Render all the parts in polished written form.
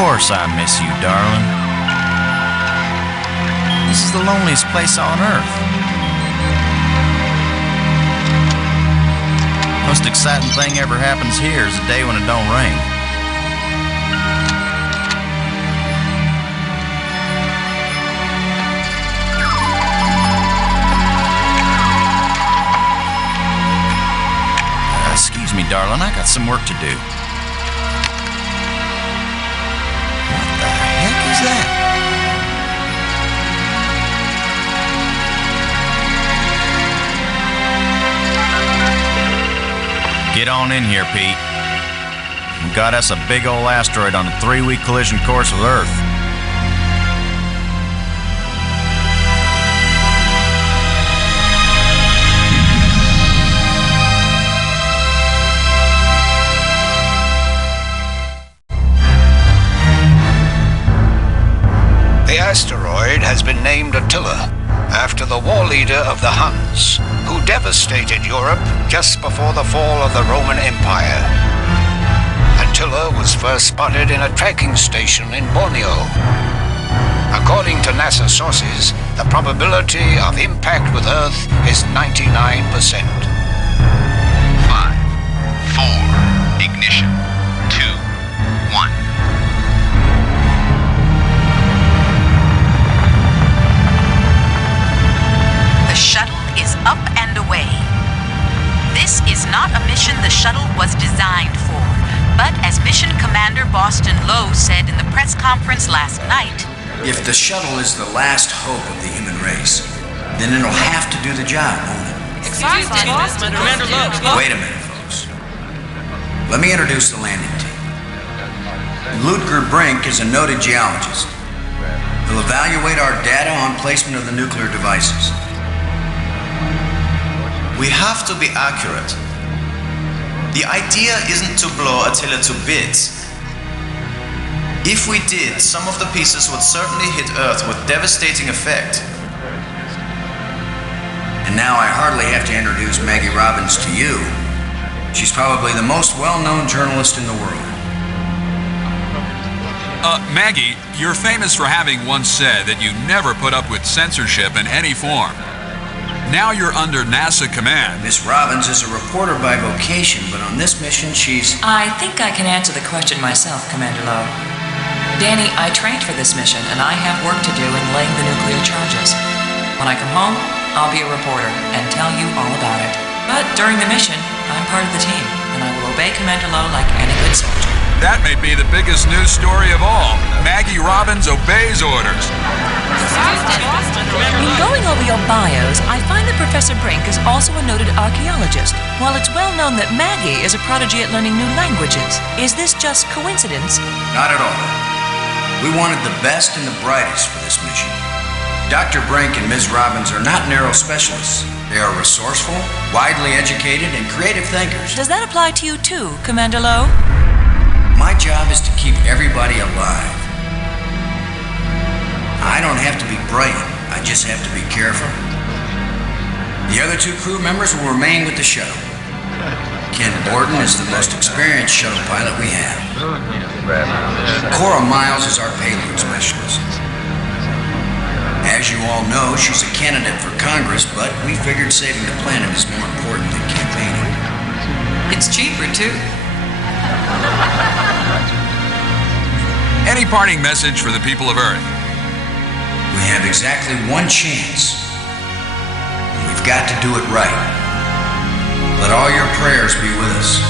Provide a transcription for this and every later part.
course I miss you, darling. This is the loneliest place on earth. Most exciting thing ever happens here is the day when it don't rain. Excuse me, darling, I got some work to do. What the heck is that? Get on in here, Pete. We got us a big old asteroid on a 3-week collision course with Earth. The asteroid has been named Attila, after the war leader of the Huns, who devastated Europe just before the fall of the Roman Empire. Attila was first spotted in a tracking station in Borneo. According to NASA sources, the probability of impact with Earth is 99%. 5, 4, ignition, 2, 1. The shuttle is up and away. This is not a mission the shuttle was designed for, but as Mission Commander Boston Lowe said in the press conference last night, if the shuttle is the last hope of the human race, then it'll have to do the job, won't it? Commander Lowe. Wait a minute, folks. Let me introduce the landing team. Ludger Brink is a noted geologist. He'll evaluate our data on placement of the nuclear devices. We have to be accurate. The idea isn't to blow Attila to bits. If we did, some of the pieces would certainly hit Earth with devastating effect. And now I hardly have to introduce Maggie Robbins to you. She's probably the most well-known journalist in the world. Maggie, you're famous for having once said that you never put up with censorship in any form. Now you're under NASA command. Miss Robbins is a reporter by vocation, but on this mission she's... I think I can answer the question myself, Commander Lowe. Danny, I trained for this mission, and I have work to do in laying the nuclear charges. When I come home, I'll be a reporter and tell you all about it. But during the mission, I'm part of the team, and I will obey Commander Lowe like any good soldier. That may be the biggest news story of all. Maggie Robbins obeys orders. in going over your bios, I find that Professor Brink is also a noted archaeologist, while it's well known that Maggie is a prodigy at learning new languages. Is this just coincidence? Not at all. We wanted the best and the brightest for this mission. Dr. Brink and Ms. Robbins are not narrow specialists. They are resourceful, widely educated, and creative thinkers. Does that apply to you too, Commander Lowe? My job is to keep everybody alive. I don't have to be bright, I just have to be careful. The other two crew members will remain with the shuttle. Ken Borden is the most experienced shuttle pilot we have. Cora Miles is our payload specialist. As you all know, she's a candidate for Congress, but we figured saving the planet is more important than campaigning. It's cheaper, too. Any parting message for the people of Earth? We have exactly one chance, and we've got to do it right. Let all your prayers be with us.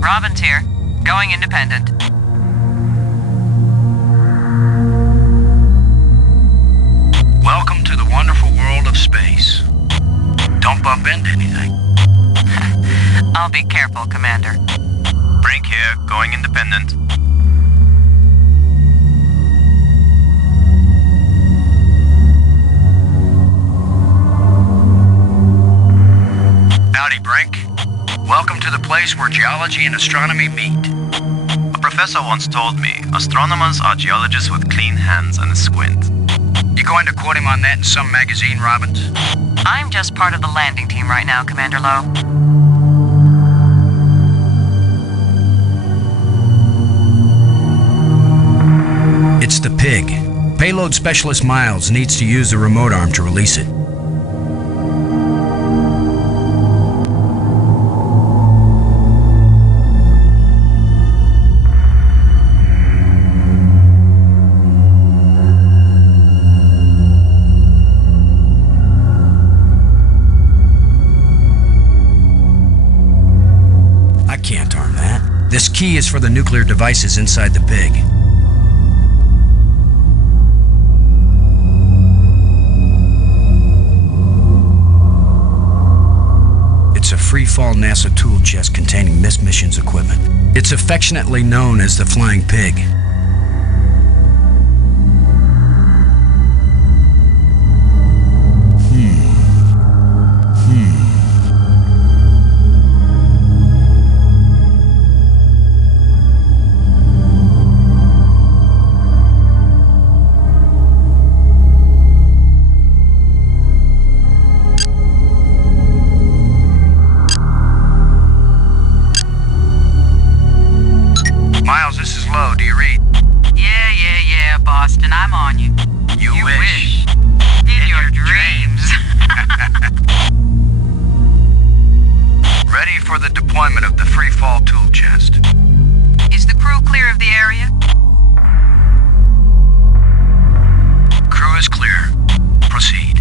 Robbins here. Going independent. space. Don't bump into anything. I'll be careful, Commander. Brink here, going independent. Howdy, Brink. Welcome to the place where geology and astronomy meet. A professor once told me, astronomers are geologists with clean hands and a squint. You going to quote him on that in some magazine, Robbins? I'm just part of the landing team right now, Commander Lowe. It's the pig. Payload specialist Miles needs to use the remote arm to release it. I can't arm that. This key is for the nuclear devices inside the pig. It's a free-fall NASA tool chest containing this mission's equipment. It's affectionately known as the Flying Pig. Miles, this is Lowe. Do you read? Yeah, Boston, I'm on you. You wish. In your dreams. Ready for the deployment of the free fall tool chest. Is the crew clear of the area? Crew is clear. Proceed.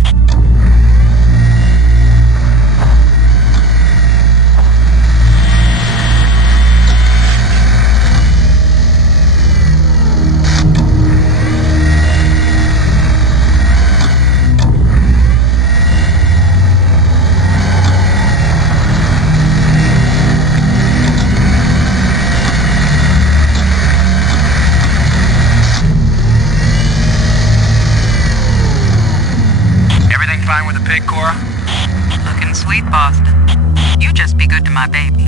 Fine with the pig, Cora? Looking sweet, Boston. You just be good to my baby.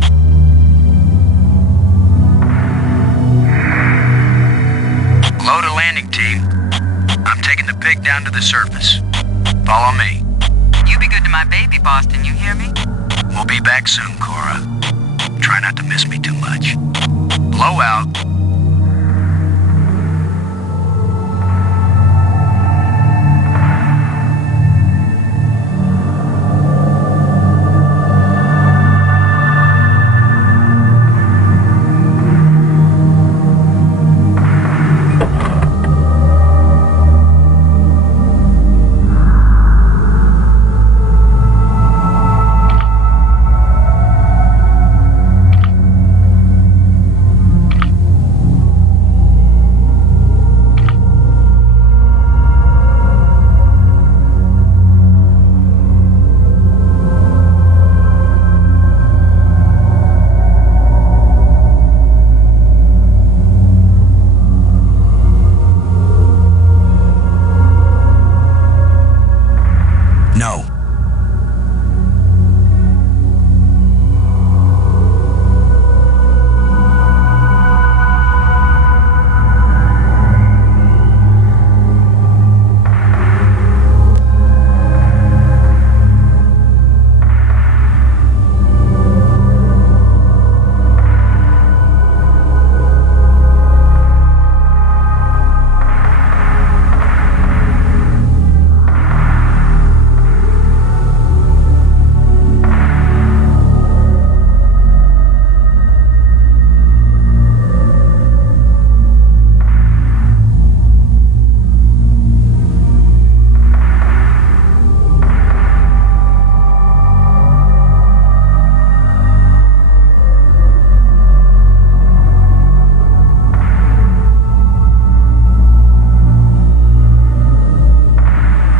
Low to landing team. I'm taking the pig down to the surface. Follow me. You be good to my baby, Boston, you hear me? We'll be back soon, Cora. Try not to miss me too much. Blow out.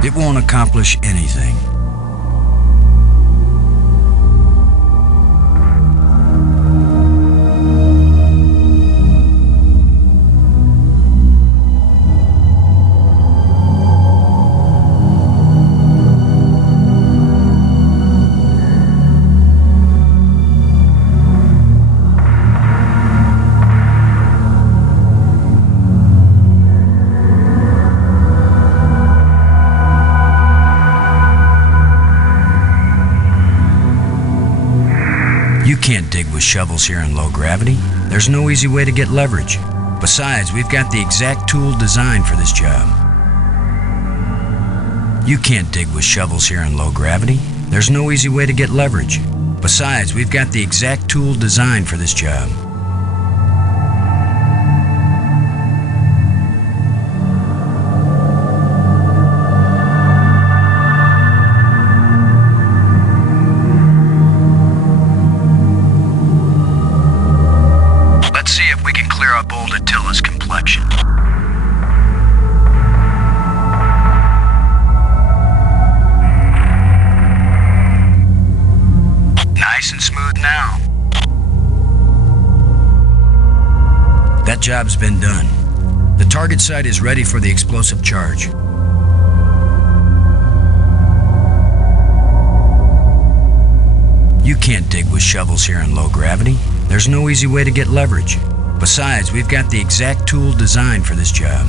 It won't accomplish anything. You can't dig with shovels here in low gravity. There's no easy way to get leverage. Besides, we've got the exact tool designed for this job. You can't dig with shovels here in low gravity. There's no easy way to get leverage. Besides, we've got the exact tool designed for this job. Let's see if we can clear up old Attila's complexion. Nice and smooth now. That job's been done. The target site is ready for the explosive charge. You can't dig with shovels here in low gravity. There's no easy way to get leverage. Besides, we've got the exact tool designed for this job.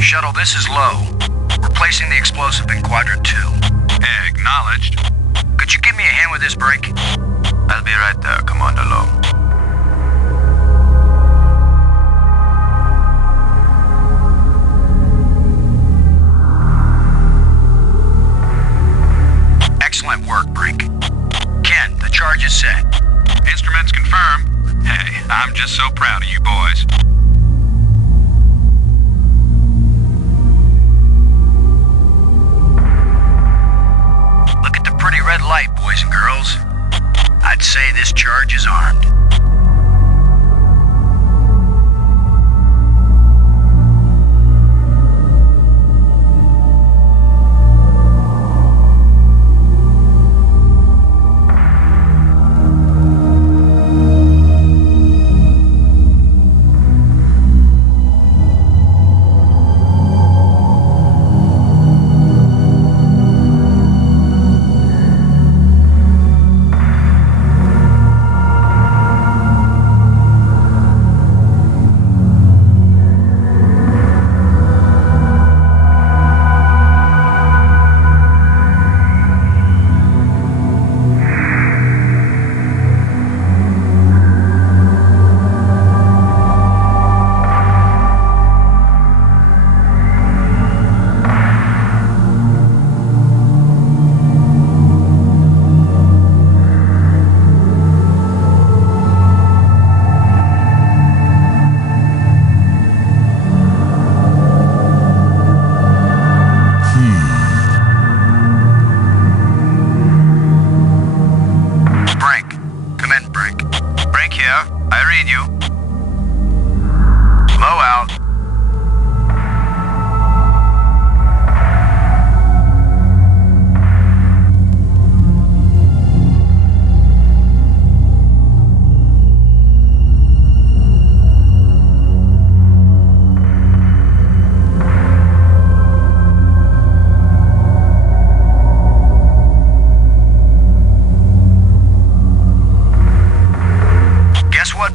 Shuttle, this is low. We're placing the explosive in quadrant 2. Acknowledged. Could you give me a hand with this brake? I'll be right there, Commander Lowe. Excellent work, Brink. Ken, the charge is set. Instruments confirmed. Hey, I'm just so proud of you boys. Look at the pretty red light, boys and girls. I'd say this charge is armed.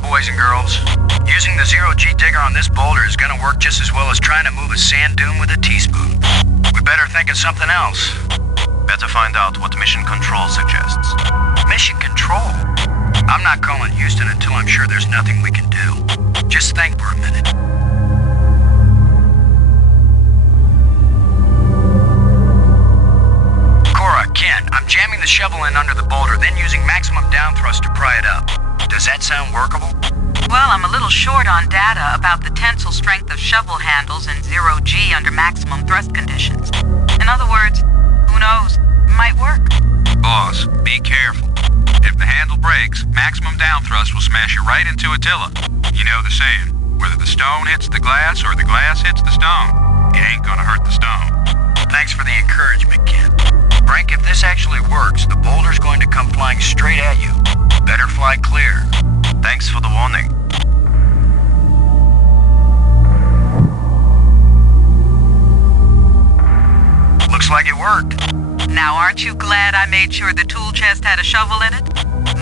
Boys and girls, using the zero-G digger on this boulder is gonna work just as well as trying to move a sand dune with a teaspoon. We better think of something else. Better find out what Mission Control suggests. Mission Control? I'm not calling Houston until I'm sure there's nothing we can do. Just think for a minute. Cora, Ken, I'm jamming the shovel in under the boulder, then using maximum down thrust to pry it up. Does that sound workable? Well, I'm a little short on data about the tensile strength of shovel handles and zero-G under maximum thrust conditions. In other words, who knows? Might work. Boss, be careful. If the handle breaks, maximum down thrust will smash you right into Attila. You know the saying, whether the stone hits the glass or the glass hits the stone, it ain't gonna hurt the stone. Thanks for the encouragement, Ken. Frank, if this actually works, the boulder's going to come flying straight at you. Better fly clear. Thanks for the warning. Looks like it worked. Now, aren't you glad I made sure the tool chest had a shovel in it?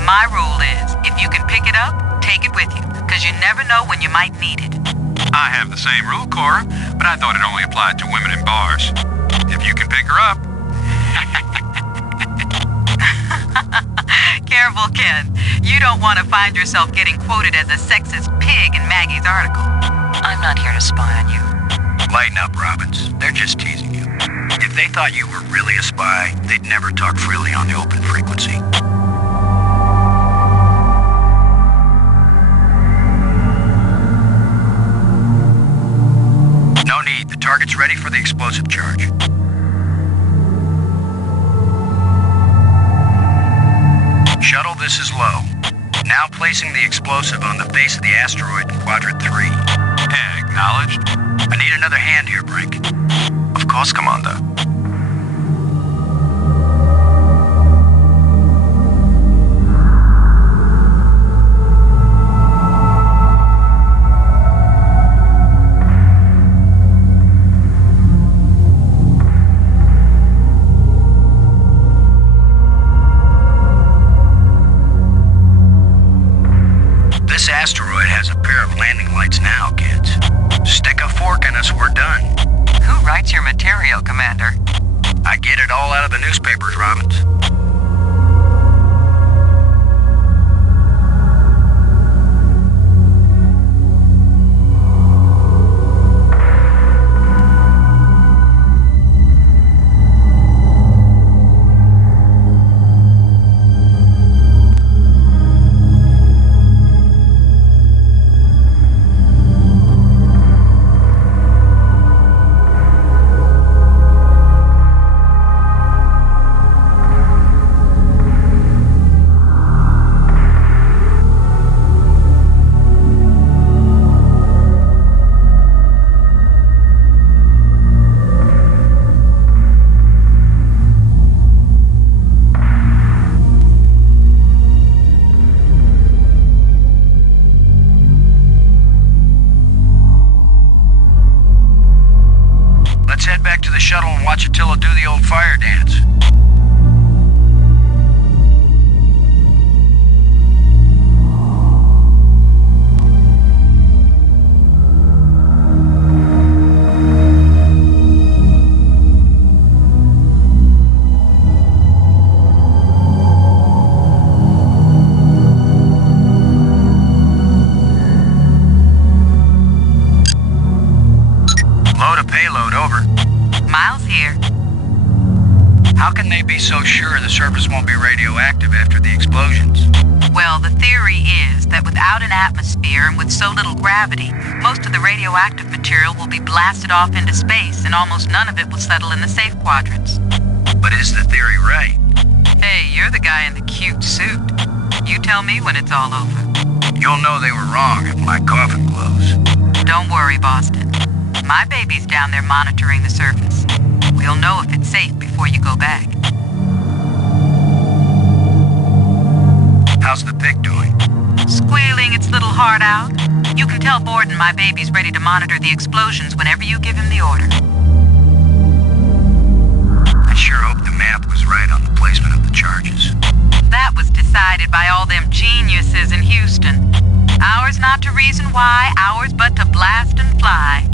My rule is, if you can pick it up, take it with you, because you never know when you might need it. I have the same rule, Cora, but I thought it only applied to women in bars. If you can pick her up. Careful, Ken. You don't want to find yourself getting quoted as a sexist pig in Maggie's article. I'm not here to spy on you. Lighten up, Robbins. They're just teasing you. If they thought you were really a spy, they'd never talk freely on the open frequency. No need. The target's ready for the explosive charge. Shuttle, this is low. Now placing the explosive on the base of the asteroid in Quadrant 3. Acknowledged. I need another hand here, Brink. Of course, Commander. This asteroid has a pair of landing lights now, kids. Stick a fork in us, we're done. Who writes your material, Commander? I get it all out of the newspapers, Robbins. Let's head back to the shuttle and watch Attila do the old fire dance. Load a payload, over. Miles here. How can they be so sure the surface won't be radioactive after the explosions? Well, the theory is that without an atmosphere and with so little gravity, most of the radioactive material will be blasted off into space and almost none of it will settle in the safe quadrants. But is the theory right? Hey, you're the guy in the cute suit. You tell me when it's all over. You'll know they were wrong if my coffin glows. Don't worry, Boston. My baby's down there monitoring the surface. We'll know if it's safe before you go back. How's the pig doing? Squealing its little heart out. You can tell Borden my baby's ready to monitor the explosions whenever you give him the order. I sure hope the math was right on the placement of the charges. That was decided by all them geniuses in Houston. Ours not to reason why, ours but to blast and fly.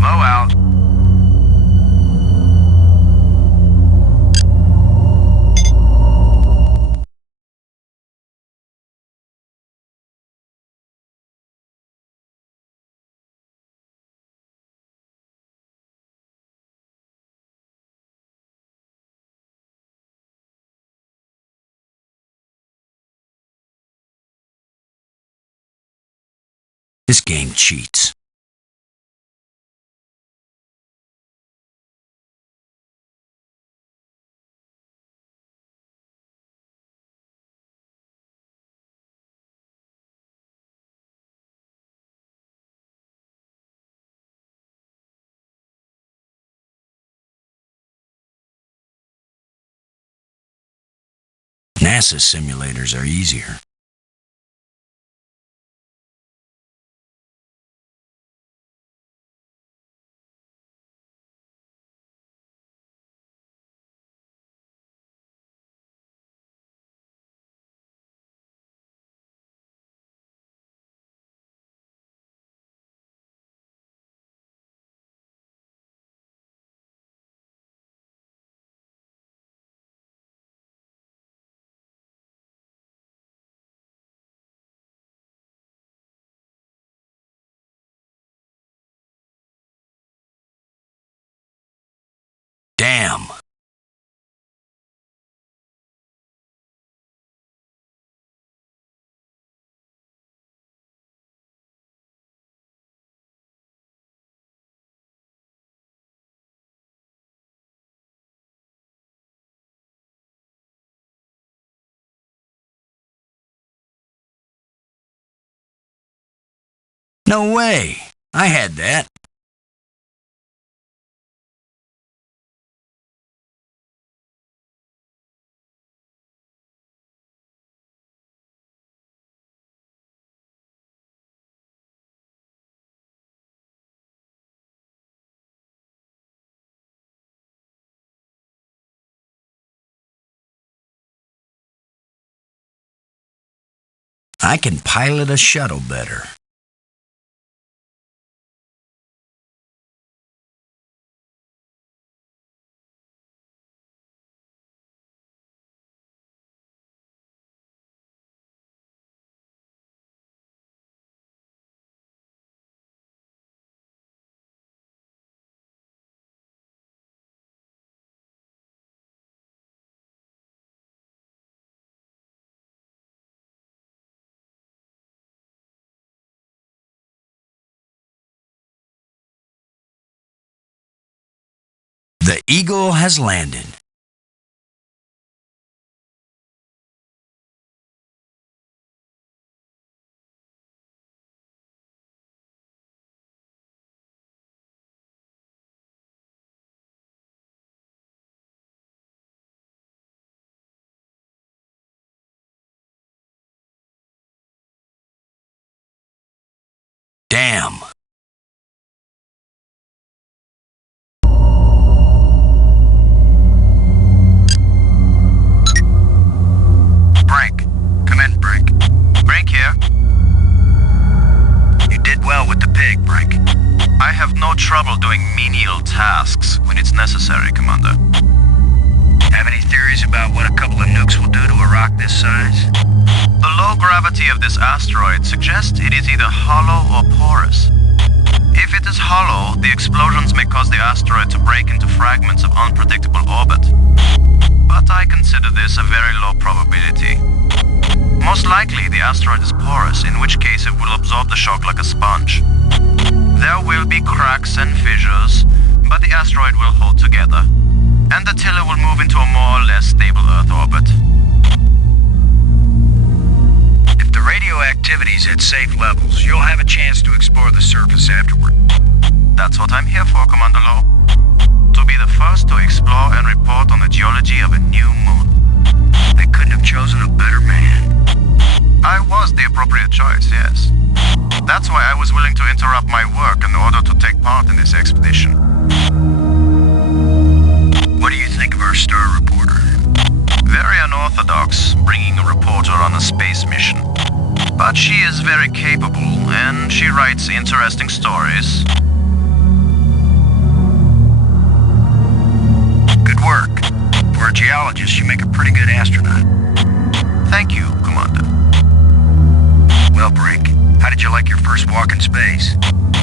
Low out. This game cheats. NASA simulators are easier. Damn! No way! I had that. I can pilot a shuttle better. The Eagle has landed. Damn! Brink. Come in, Brink. Brink here. You did well with the pig, Brink. I have no trouble doing menial tasks when it's necessary, Commander. Have any theories about what a couple of nukes will do to a rock this size? The low gravity of this asteroid suggests it is either hollow or porous. If it is hollow, the explosions may cause the asteroid to break into fragments of unpredictable orbit. But I consider this a very low probability. Most likely, the asteroid is porous, in which case it will absorb the shock like a sponge. There will be cracks and fissures, but the asteroid will hold together, and the tiller will move into a more or less stable Earth orbit. If the radioactivity is at safe levels, you'll have a chance to explore the surface afterward. That's what I'm here for, Commander Lowe. To be the first to explore and report on the geology of a new moon. They couldn't have chosen a better man. I was the appropriate choice, yes. That's why I was willing to interrupt my work in order to take part in this expedition. What do you think of our star reporter? Very unorthodox, bringing a reporter on a space mission. But she is very capable, and she writes interesting stories. Good work. For a geologist, you make a pretty good astronaut. Thank you, Commander. Well, Brink, how did you like your first walk in space?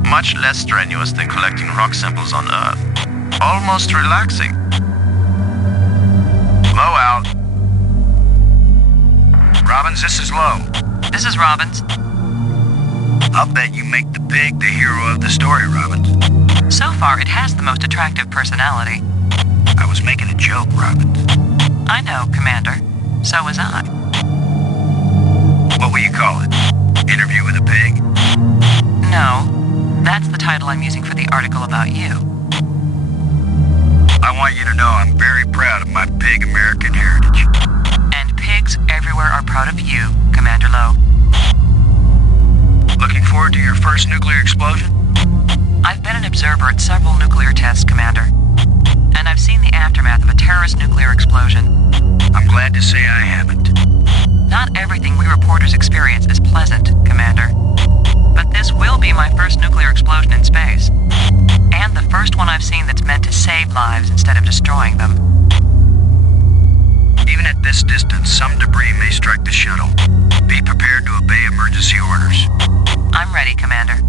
Much less strenuous than collecting rock samples on Earth. Almost relaxing. Low out. Robbins, this is Low. This is Robbins. I'll bet you make the pig the hero of the story, Robbins. So far, it has the most attractive personality. I was making a joke, Robbins. I know, Commander. So was I. What will you call it? Interview with a pig? No, that's the title I'm using for the article about you. I want you to know I'm very proud of my pig American heritage. And pigs everywhere are proud of you, Commander Lowe. Looking forward to your first nuclear explosion? I've been an observer at several nuclear tests, Commander. And I've seen the aftermath of a terrorist nuclear explosion. I'm glad to say I haven't. Not everything we reporters experience is pleasant, Commander. But this will be my first nuclear explosion in space. And the first one I've seen that's meant to save lives instead of destroying them. Even at this distance, some debris may strike the shuttle. Be prepared to obey emergency orders. I'm ready, Commander.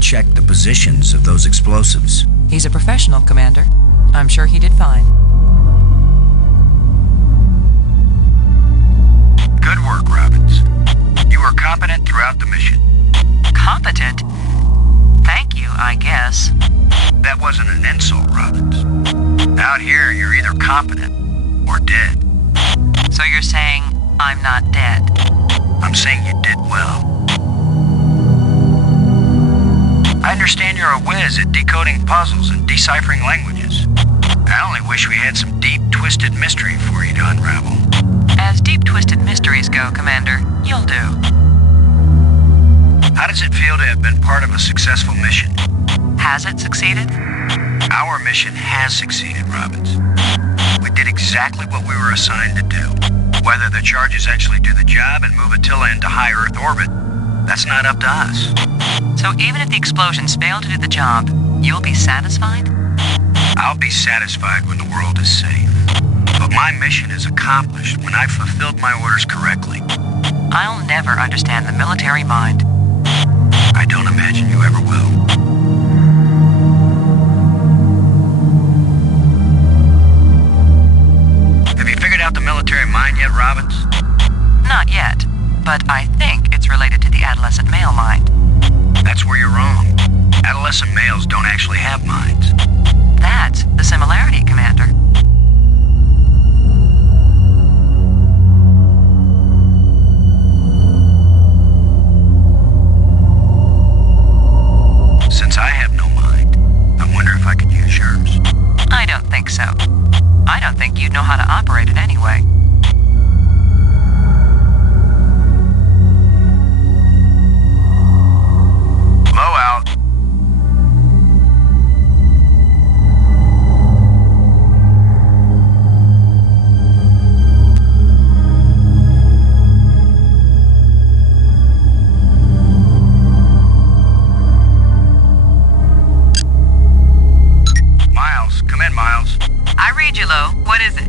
Check the positions of those explosives. He's a professional, Commander. I'm sure he did fine. Good work, Robbins. You were competent throughout the mission. Competent? Thank you, I guess. That wasn't an insult, Robbins. Out here, you're either competent or dead. So you're saying I'm not dead? I'm saying you did well. I understand you're a whiz at decoding puzzles and deciphering languages. I only wish we had some deep, twisted mystery for you to unravel. As deep, twisted mysteries go, Commander, you'll do. How does it feel to have been part of a successful mission? Has it succeeded? Our mission has succeeded, Robbins. We did exactly what we were assigned to do. Whether the charges actually do the job and move Attila into high Earth orbit, that's not up to us. So even if the explosions fail to do the job, you'll be satisfied? I'll be satisfied when the world is safe. But my mission is accomplished when I've fulfilled my orders correctly. I'll never understand the military mind. I don't imagine you ever will. Have you figured out the military mind yet, Robbins? Not yet, but I think it's related to the adolescent male mind. That's where you're wrong. Adolescent males don't actually have minds. That's the similarity, Commander. Since I have no mind, I wonder if I could use yours. I don't think so. I don't think you'd know how to operate it anyway. Blowout. Miles, come in, Miles. I read you, Lo. What is it?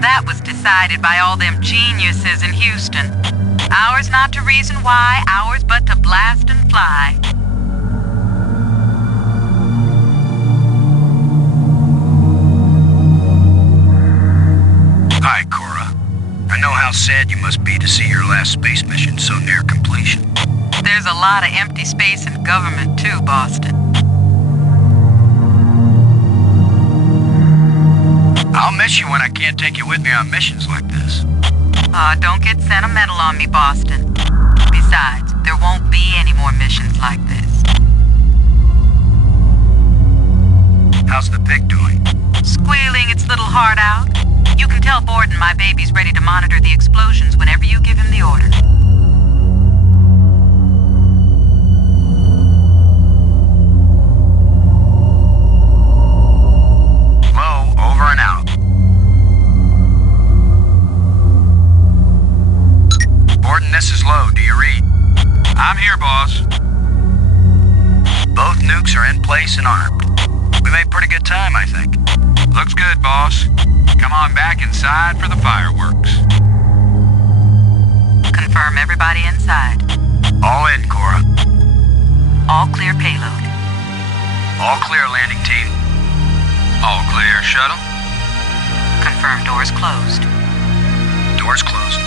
That was decided by all them geniuses in Houston. Ours not to reason why, ours but to blast and fly. Hi, Cora. how sad you must be to see your last space mission so near completion. There's a lot of empty space in government, too, Boston. I'll miss you when I can't take you with me on missions like this. Don't get sentimental on me, Boston. Besides, there won't be any more missions like this. How's the pig doing? Squealing its little heart out. You can tell Borden my baby's ready to monitor the explosions whenever you give him the order. Low, over and out. Borden, this is Low. Do you read? I'm here, boss. Both nukes are in place and armed. We made pretty good time, I think. Looks good, boss. Come on back inside for the fireworks. Confirm everybody inside. All in, Cora. All clear payload. All clear, landing team. All clear, shuttle. Confirm doors closed. Doors closed.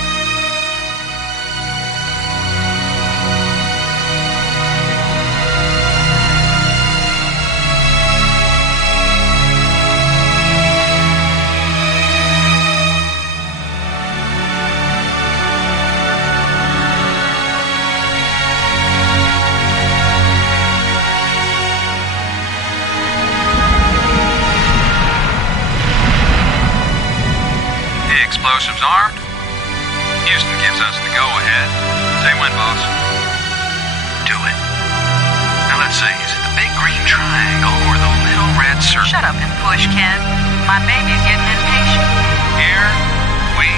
Explosives armed. Houston gives us the go-ahead. Say when, boss. Do it. Now let's see, is it the big green triangle or the little red circle? Shut up and push, Ken. My baby's getting impatient. Here we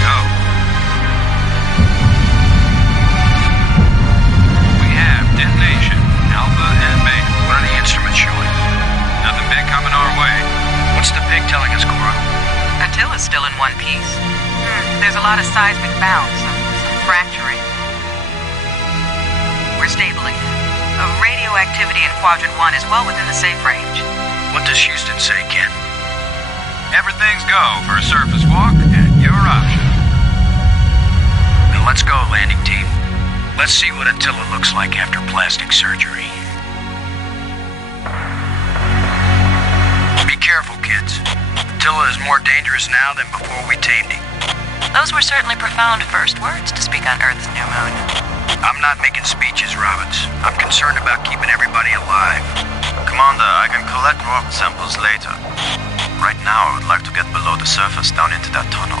go. We have detonation, Alpha and Beta. What are the instruments showing? Nothing big coming our way. What's the pig telling us, Cora? Attila's still in one piece. There's a lot of seismic bounce, some fracturing. We're stable again. Radioactivity in Quadrant 1 is well within the safe range. What does Houston say, Ken? Everything's go for a surface walk at your option. Now let's go, landing team. Let's see what Attila looks like after plastic surgery. Be careful, kids. Attila is more dangerous now than before we tamed him. Those were certainly profound first words to speak on Earth's new moon. I'm not making speeches, Roberts. I'm concerned about keeping everybody alive. Commander, I can collect rock samples later. Right now, I would like to get below the surface down into that tunnel.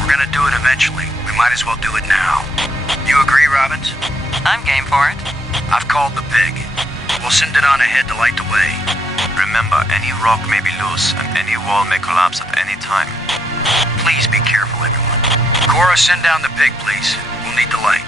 We're gonna do it eventually. We might as well do it now. You agree, Robbins? I'm game for it. I've called the pig. We'll send it on ahead to light the way. Remember, any rock may be loose and any wall may collapse at any time. Please be careful, everyone. Cora, send down the pig, please. We'll need the light.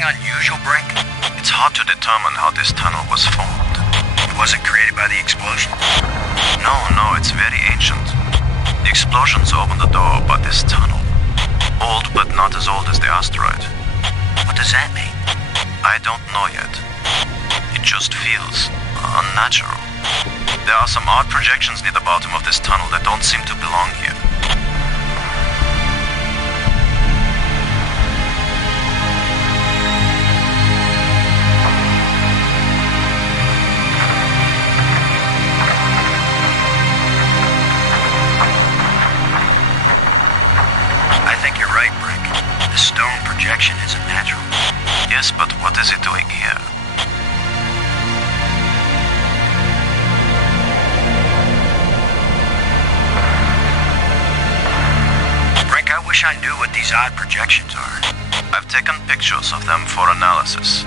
Unusual, Brink? It's hard to determine how this tunnel was formed. It wasn't created by the explosion? No, it's very ancient. The explosions opened the door, but this tunnel, old but not as old as the asteroid. What does that mean? I don't know yet. It just feels unnatural. There are some odd projections near the bottom of this tunnel that don't seem to belong here. Stone projection isn't natural. Yes, but what is it doing here? Brink, I wish I knew what these odd projections are. I've taken pictures of them for analysis.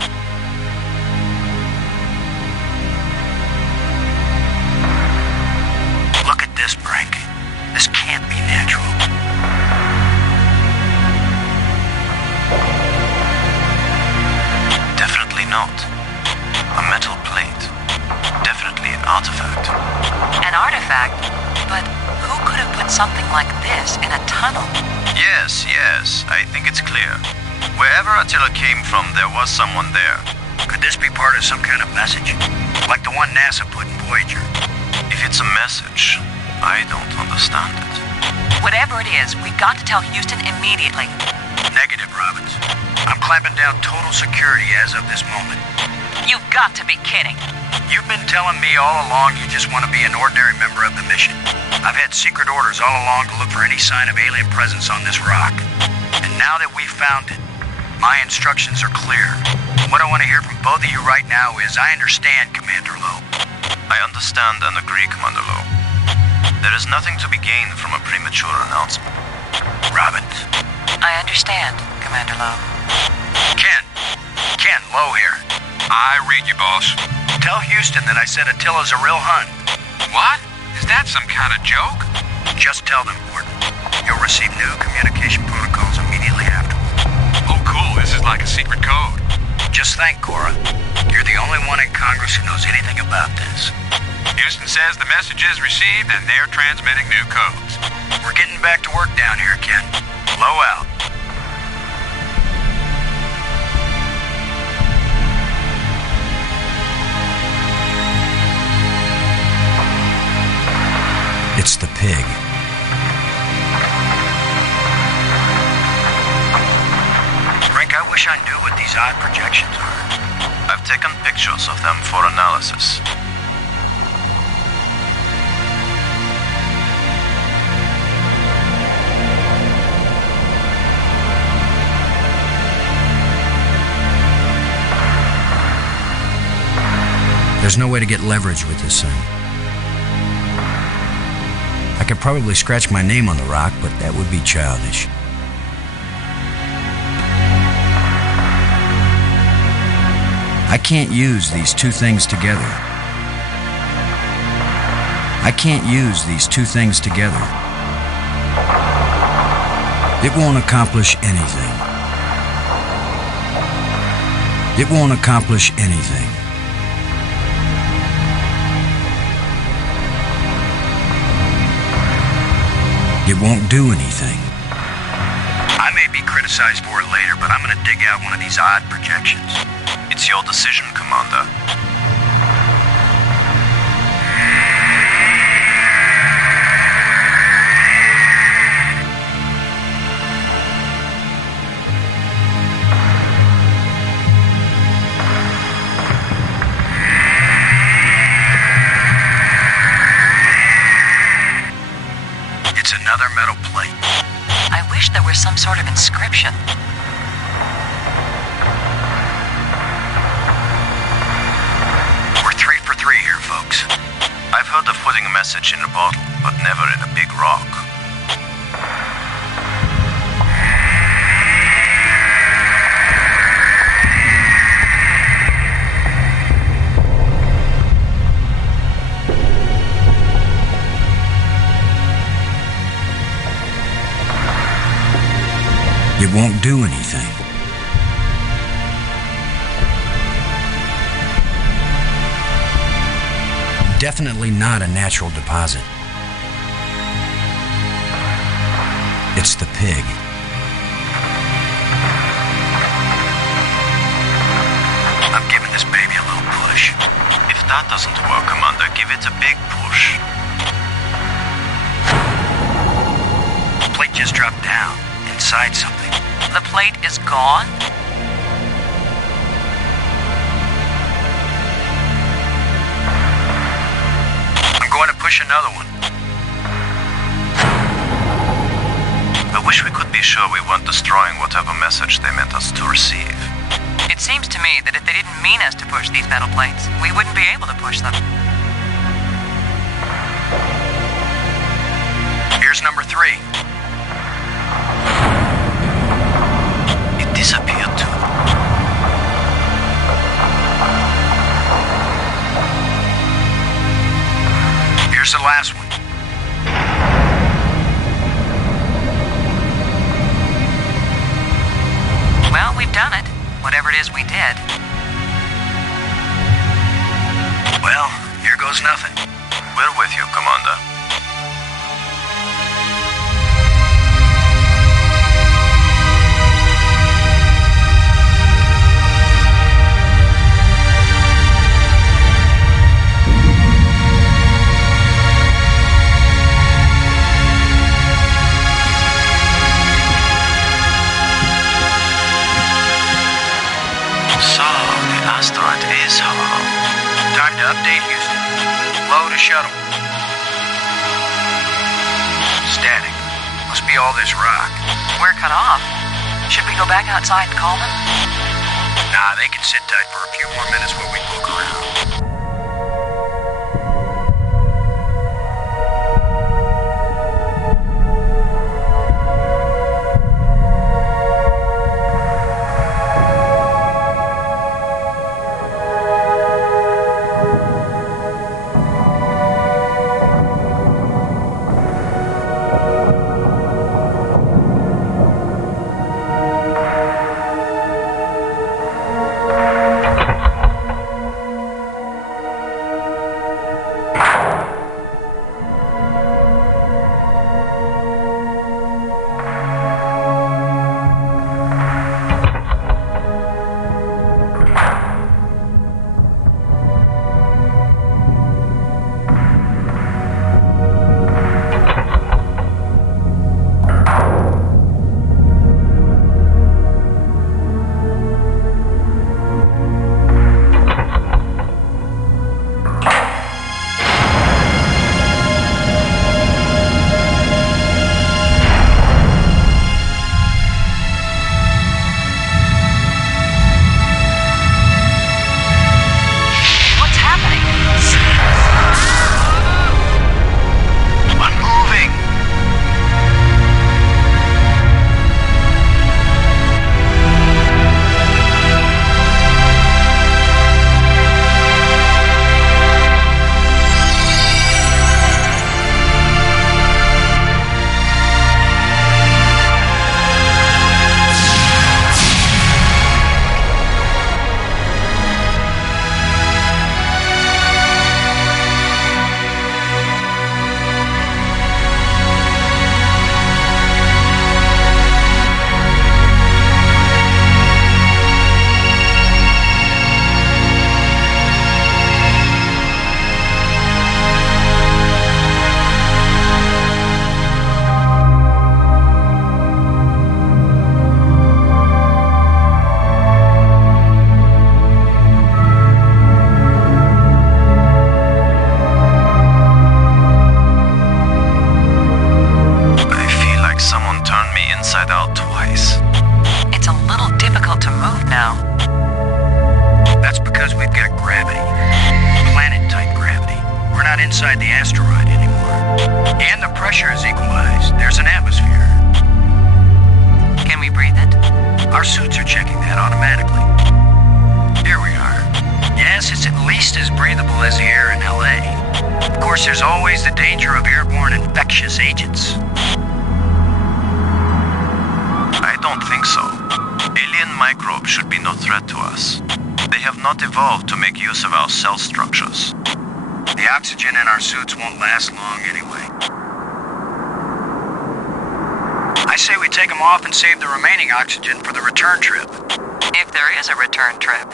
this, Frank. This can't be natural. Definitely not. A metal plate. Definitely an artifact. An artifact? But who could have put something like this in a tunnel? Yes, I think it's clear. Wherever Attila came from, there was someone there. Could this be part of some kind of message? Like the one NASA put in Voyager? If it's a message, I don't understand it. Whatever it is, we've got to tell Houston immediately. Negative, Robbins. I'm clamping down total security as of this moment. You've got to be kidding. You've been telling me all along you just want to be an ordinary member of the mission. I've had secret orders all along to look for any sign of alien presence on this rock. And now that we've found it, my instructions are clear. What I want to hear from both of you right now is, I understand, Commander Lowe. I understand and agree, Commander Lowe. There is nothing to be gained from a premature announcement. Robbins. I understand, Commander Lowe. Ken, Lowe here. I read you, boss. Tell Houston that I said Attila's a real Hun. What? Is that some kind of joke? Just tell them, Gordon. You'll receive new communication protocols immediately afterwards. Oh, cool. This is like a secret code. Just thank Cora. You're the only one in Congress who knows anything about this. Houston says the message is received and they're transmitting new codes. We're getting back to work down here, Ken. Lowe out. It's the pig. Frank, I wish I knew what these odd projections are. I've taken pictures of them for analysis. There's no way to get leverage with this thing. I could probably scratch my name on the rock, but that would be childish. I can't use these two things together. I can't use these two things together. It won't accomplish anything. It won't accomplish anything. It won't do anything. I may be criticized for it later, but I'm going to dig out one of these odd projections. It's your decision, Commander. It's another metal plate. I wish there were some sort of inscription. We're 3 for 3 here, folks. I've heard of putting a message in a bottle, but never in a big rock. It won't do anything. Definitely not a natural deposit. It's the pig. I'm giving this baby a little push. If that doesn't work, Commander, give it a big push. The plate just dropped down, inside something. The plate is gone? I'm going to push another one. I wish we could be sure we weren't destroying whatever message they meant us to receive. It seems to me that if they didn't mean us to push these metal plates, we wouldn't be able to push them. Here's number 3. Disappeared too. Here's the last one. it is we did. Well, here goes nothing. We're with you, Commander. So, the asteroid is hollow. Time to update Houston. Load a shuttle. Static. Must be all this rock. We're cut off. Should we go back outside and call them? Nah, they can sit tight for a few more minutes while we poke around. inside the asteroid anymore. And the pressure is equalized. There's an atmosphere. Can we breathe it? Our suits are checking that automatically. Here we are. Yes, it's at least as breathable as the air in LA. Of course, there's always the danger of airborne infectious agents. I don't think so. Alien microbes should be no threat to us. They have not evolved to make use of our cell structures. The oxygen in our suits won't last long anyway. I say we take them off and save the remaining oxygen for the return trip. If there is a return trip.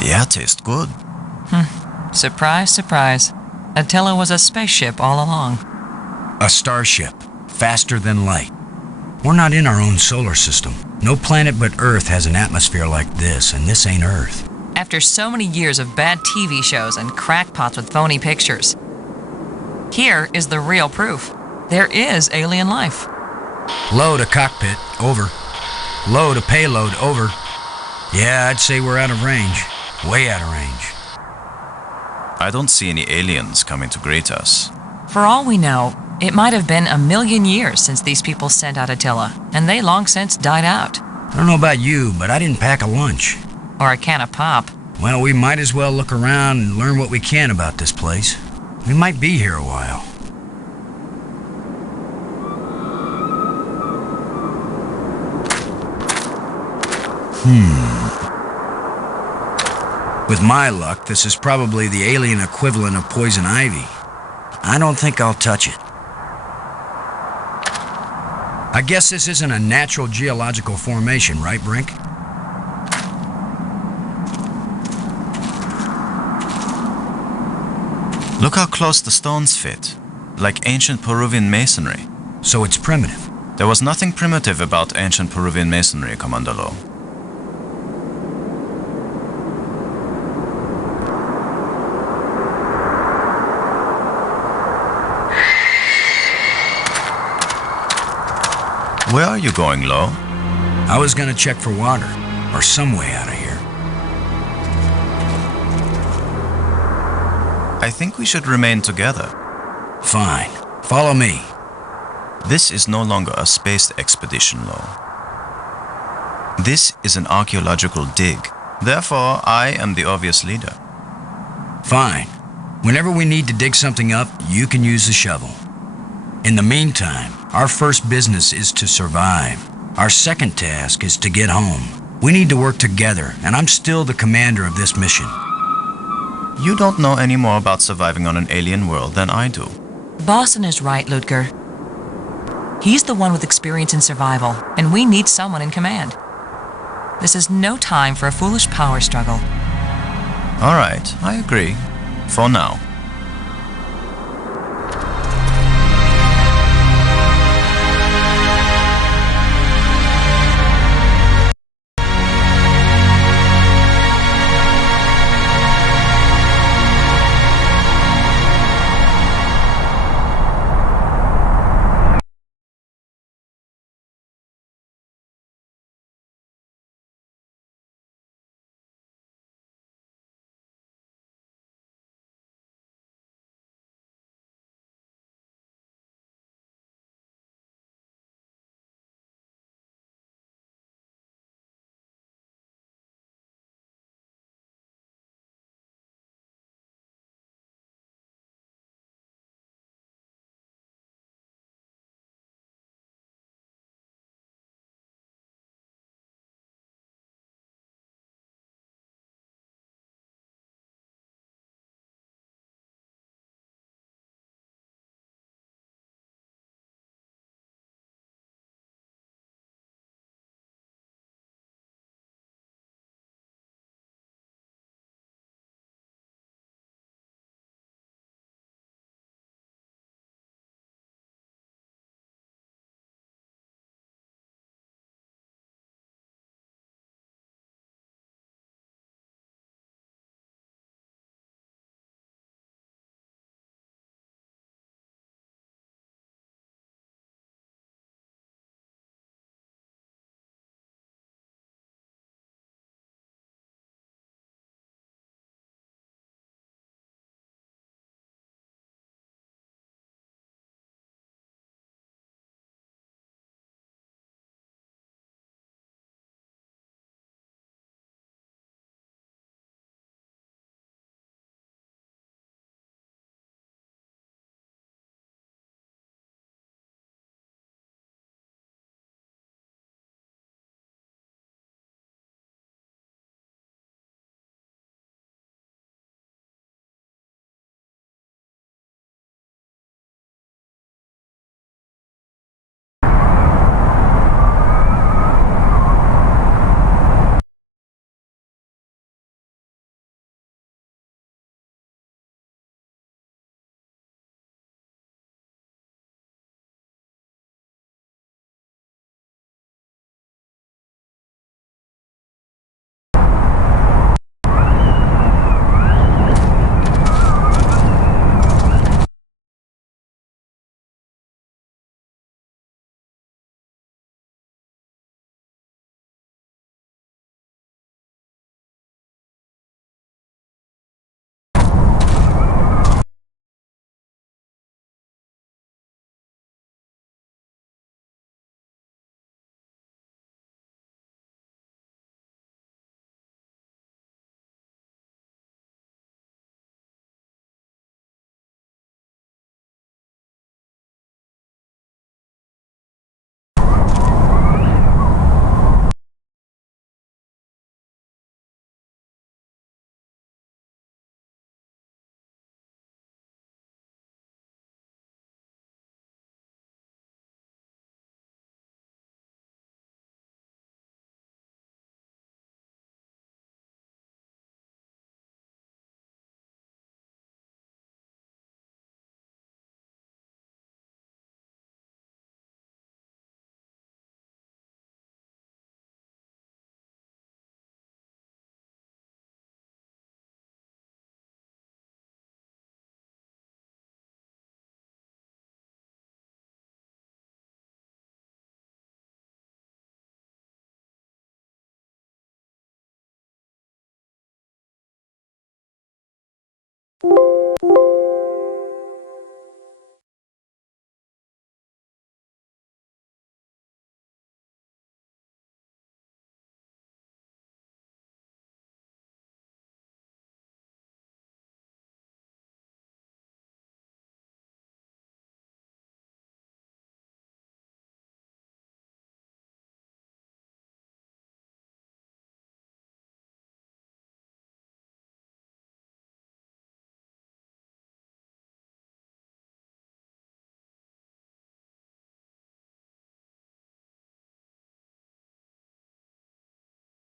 The air tastes good. Surprise, surprise. Attila was a spaceship all along. A starship, faster than light. We're not in our own solar system. No planet but Earth has an atmosphere like this, and this ain't Earth. After so many years of bad TV shows and crackpots with phony pictures, here is the real proof. There is alien life. Load a cockpit, over. Load a payload, over. Yeah, I'd say we're out of range. Way out of range. I don't see any aliens coming to greet us. For all we know, it might have been 1,000,000 years since these people sent out Attila, and they long since died out. I don't know about you, but I didn't pack a lunch. Or a can of pop. Well, we might as well look around and learn what we can about this place. We might be here a while. With my luck, this is probably the alien equivalent of poison ivy. I don't think I'll touch it. I guess this isn't a natural geological formation, right, Brink? Look how close the stones fit, like ancient Peruvian masonry. So it's primitive. There was nothing primitive about ancient Peruvian masonry, Commander Lowe. Where are you going, Lowe? I was gonna check for water, or some way out of here. I think we should remain together. Fine. Follow me. This is no longer a space expedition, Lowe. This is an archaeological dig. Therefore, I am the obvious leader. Fine. Whenever we need to dig something up, you can use the shovel. In the meantime, our first business is to survive. Our second task is to get home. We need to work together, and I'm still the commander of this mission. You don't know any more about surviving on an alien world than I do. Boston is right, Ludger. He's the one with experience in survival, and we need someone in command. This is no time for a foolish power struggle. All right, I agree. For now.